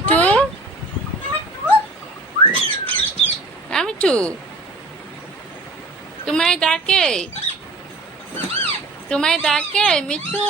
মিঠু আ, মিঠু তোমায় ডাকে তোমায় ডাকে মিঠু মিঠু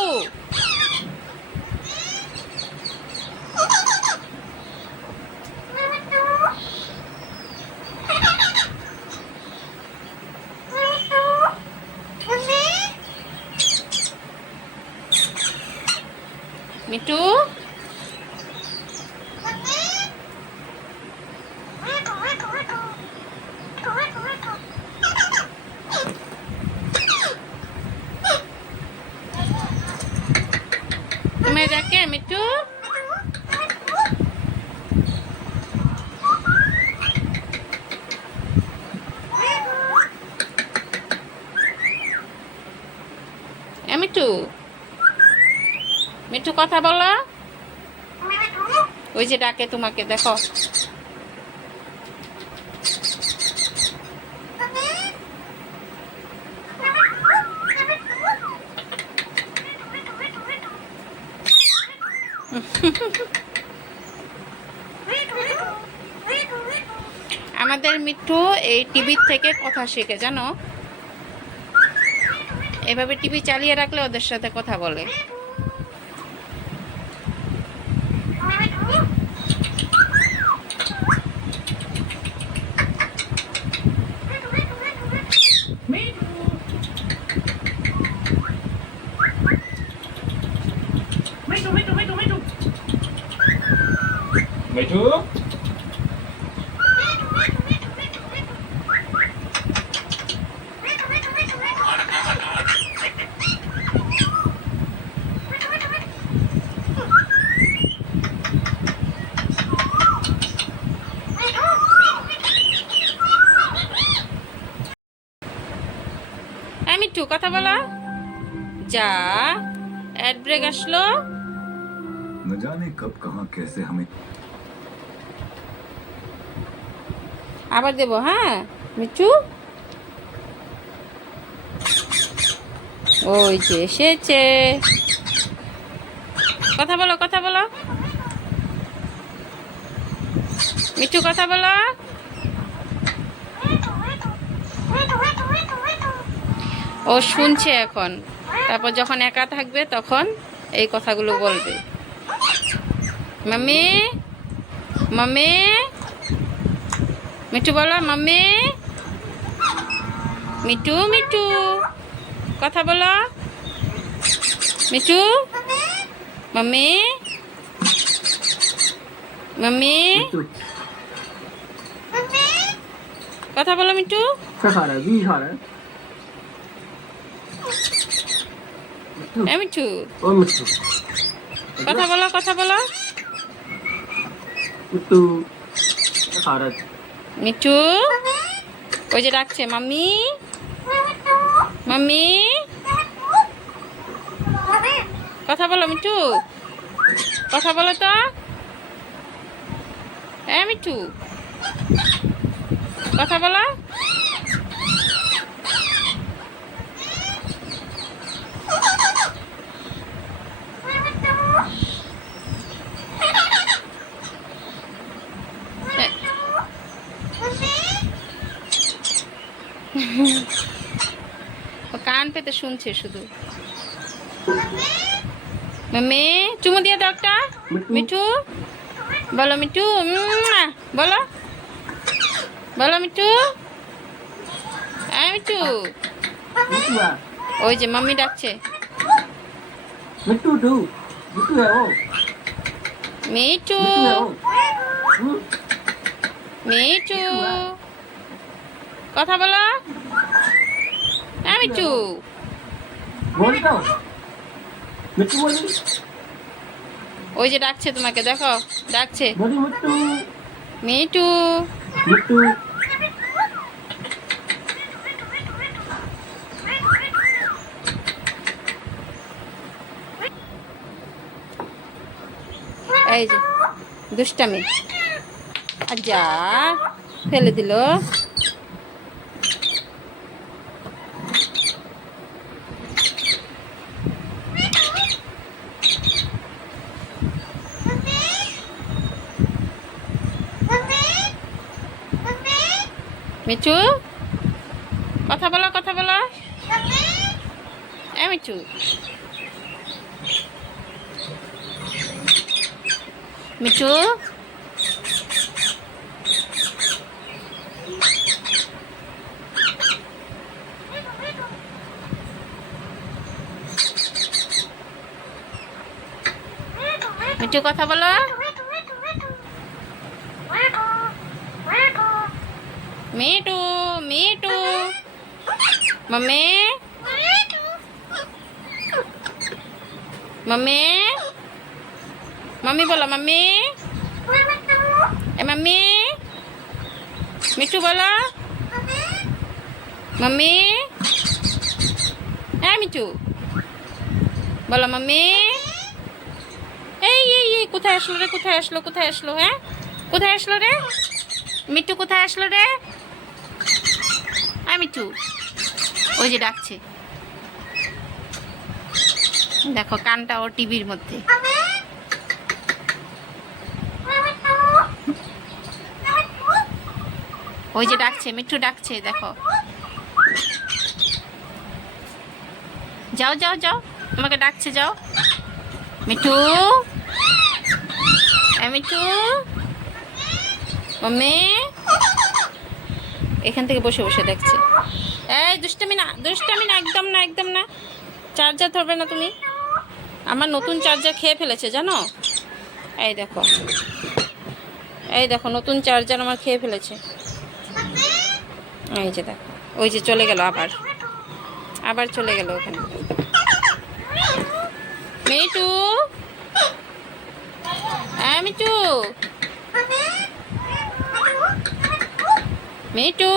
মিঠু? এ মিঠু? মিঠু কথা বলো। ওই যে ডাকে তোমাকে দেখো। আমাদের মিঠু এই টিভির থেকে কথা শেখে, জানো? এভাবে টিভি চালিয়ে রাখলে ওদের সাথে কথা বলে মিঠু মিঠু মিঠু মিঠু একটু মিঠু কথা বলা। যা অ্যাড ব্রেক আসলো। না জানে কব কাহা কেসে হামে আবার দেবো হ্যাঁ? মিঠু ওই যে এসেছে। কথা বলো কথা বলো। মিঠু কথা বলো। ও শুনছে এখন। তারপর যখন একা থাকবে, তখন এই কথাগুলো বলবে। মাম্মি? মাম্মি? মিঠু বলো মাম্মি? মিঠু মিঠু কথা বলো। মিঠু? মাম্মি? মাম্মি? কথা বলো মিঠু। মিঠু। কথা বলো কথা বলো। মিঠু। মিঠু? ওই যে ডাকছে, মাম্মি? মাম্মি? কথা বলো মিঠু। কথা বলো তো। হ্যাঁ মিঠু। কথা বলো। কান পেতে শুনছে শুধু। মে চুমু দিয়ে দাও একটা। মিঠু। বলো মিঠু বলো। বলো মিঠু। হ্যাঁ মিঠু। ওই যে মাম্মি ডাকছে। মিঠু মিঠু। কথা বলো। হ্যাঁ মিচু ওই যে ডাকছে তোমাকে দেখো ডাকছে। মিটু এই যে দুষ্টামি। যা ফেলে দিল। মিঠু কথা বলো কথা বলো। এ মিঠু মিঠু মিঠু কথা বলো। Mithu Mithu mummy mummy mummy বলো মম্মি এ মম্মি মিঠু বলো মম্মি হ্যাঁ মিঠু বলো মাম্মি এই এই এই কোথায় আসলো রে? কোথায় আসলো? কোথায় আসলো? হ্যাঁ? কোথায় আসলো রে? মিঠু, কোথায় আসলো রে? মিঠু ওই যে ডাকছে। দেখো, কানটা ও টিভির মধ্যে। ওই যে ডাকছে, মিঠু ডাকছে, দেখো। যাও যাও যাও তোমাকে ডাকছে, যাও। মিঠু? মিঠু? মাম্মি? এখান থেকে বসে বসে দেখছে। এই, দুষ্টামি না দুষ্টামি না, একদম না একদম না। চার্জার ধরবে না তুমি। আমার নতুন চার্জার খেয়ে ফেলেছে, জানো? এই দেখো। এই দেখো, নতুন চার্জার আমার খেয়ে ফেলেছে। এই যে দেখো, ওই যে চলে গেল আবার। আবার চলে গেল ওখানে। মিটু হ্যাঁ মিটু মিটু